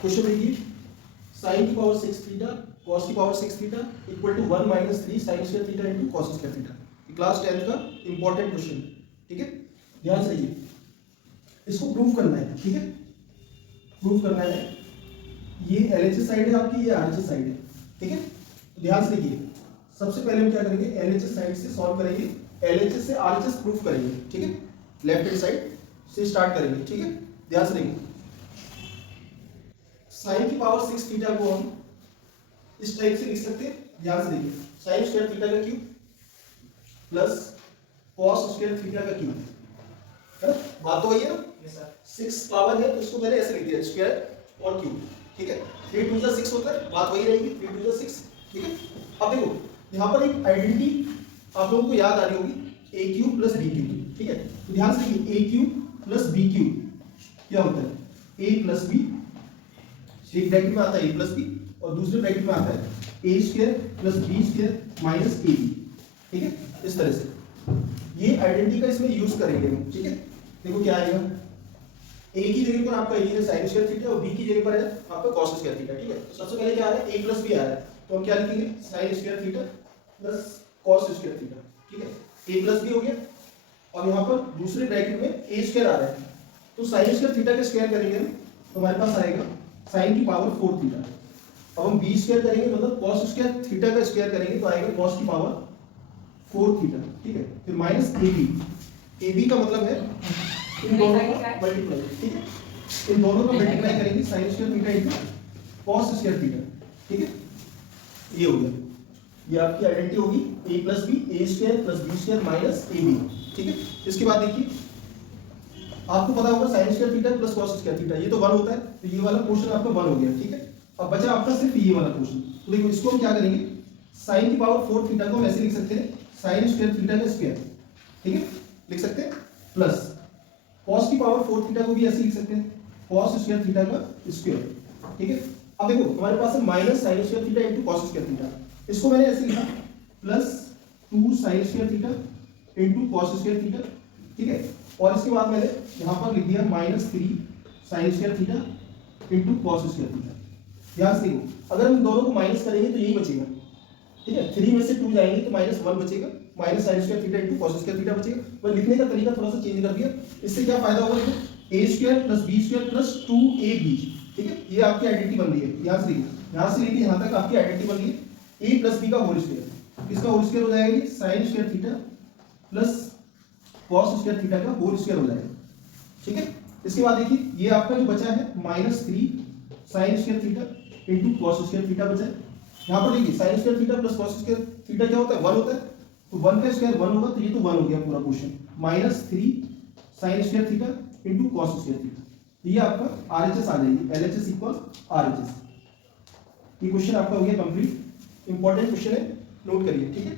Question देखिए, sine की power 6 theta cos की power 6 theta equal to 1 minus 3 sine square theta into cos square theta. Class 10 का important question, ठीक है, ध्यान से रहिए। इसको प्रूव करना है, ठीक है, प्रूव करना है। ये एलएचएस साइड है आपकी, ये आरएचएस साइड है, ठीक है। तो ध्यान से देखिए, सबसे पहले हम क्या करेंगे, एलएचएस साइड से सॉल्व करेंगे, एलएचएस से आरएचएस प्रूफ करेंगे, ठीक है। लेफ्ट हैंड साइड से स्टार्ट करेंगे, ठीक है, ध्यान से देखिए। साइन की पावर 6 थीटा को हम इस टाइप से लिख सकते हैं, ध्यान से देखिए, साइन स्क्वायर थीटा का cube plus cos square theta का क्यूब, है ना, बात तो वही है ना। Yes sir. 6 पावर है तो इसको मैंने ऐसे लिख दिया, स्क्वायर और क्यूब, ठीक है। 3 टू 6 होता है, बात वही रहेगी, 3 टू 6, ठीक है। अब देखो यहाँ पर एक आइडेंटिटी आप लोगों को याद आ रही होगी, ए क्यूब प्लस बी क्यूब, ठीक है। तो ध्यान से देखिए, ए क्यूब प्लस बी क्यूब क्या होता है, ए प्लस बी, एक ब्रैकेट में आता है ए प्लस बी और दूसरे ब्रैकेट में आता है a square plus b square minus a b, ठीक है। इस तरह से ये आइडेंटिटी का इसमें यूज करेंगे हम, ठीक है। देखो क्या आएगा, ए की जगह पर आपका ये है साइन स्क्वायर थीटा और बी की जगह पर है आपका कॉस स्क्वायर थीटा, ठीक है। तो सबसे पहले क्या आ रहा है, ए प्लस बी आ रहा है, तो हम क्या लिखेंगे, sign square theta plus cos square theta, ठीक है। ए प्लस बी हो गया, और यहाँ पर दूसरे ब्रैकेट में ए स्क्वायर आ रहा है, तो साइन स्क्वायर थीटा का स्क्वायर करेंगे हम, तो हमारे पास आएगा साइन की पावर 4 थीटा। अब हम बी स्क्वायर करेंगे, मतलब कॉस स्क्वायर थीटा का स्क्वायर करेंगे, तो आएगा कॉस की पावर 4 थीटा, ठीक है। फिर माइनस ए बी का मतलब है इन दोनों का मल्टीप्लाई, ठीक है, इन दोनों का मल्टीप्लाई करेंगे, sine square theta into cos square theta, ठीक है। ये हो गया, ये आपकी आइडेंटिटी होगी, a plus b, a square plus b square minus a b, ठीक है। इसके बाद देखिए, आपको पता होगा sine square theta plus cos square theta, ये तो 1 होता है, तो ये वाला पोर्शन आपका 1 हो गया, ठीक है। अब बचा आपका सिर्फ ये वाला पोर्शन, तो देखो इसको हम क्या करेंगे, साइन की पावर 4 थीटा को हम ऐसे लिख सकते हैं, साइन स्क्वायर थीटा का स्क्वायर, ठीक है, लिख सकते हैं, प्लस कॉस की पावर 4 थीटा को भी ऐसे लिख सकते हैं, कॉस स्क्वायर थीटा का स्क्वायर, ठीक है। अब देखो हमारे पास है minus sign square theta into cos square theta, इसको मैंने ऐसे लिखा plus 2 sign square theta into cos square theta, ठीक है। और इसके बाद मैंने यहाँ पर लिख दिया minus 3 sine square theta into cos square theta. ध्यान से देखो, अगर हम दोनों को माइनस करेंगे तो यही बचेगा, ठीक है। 3 में से 2 जाएंगे तो माइनस 1 बचेगा, minus sign square theta into cos square theta बचेगा। पर लिखने का तरीका थोड़ा सा चेंज कर दिया, इससे क्या फायदा होगा, a square plus b square plus 2ab, ठीक है। ये आपकी आइडेंटिटी बन रही है, ध्यान से देखिए, यहाँ से लेके यहाँ तक आपकी आइडेंटिटी बन रही है, ए प्लस बी का होल स्क्वायर, इसका होल स्क्वायर हो जाएगा sign square theta plus cos square theta का होल स्क्वायर हो जाएगा, ठीक है। इसके बाद देखिए, ये आपका जो बचा है minus 3 sine square theta into cos square theta बचा है। यहाँ पर देखिए sign square theta plus cos square theta क्या होता है, 1 होता है, तो 1 का स्क्वायर 1 होगा, तो ये तो 1 हो गया पूरा question, minus 3 sine square theta into cos square theta, ये आपका आरएचएस आ जाएगी, एलएचएस इक्वल आरएचएस। ये क्वेश्चन आपका हो गया कंप्लीट, इंपॉर्टेंट क्वेश्चन है, नोट करिए, ठीक है।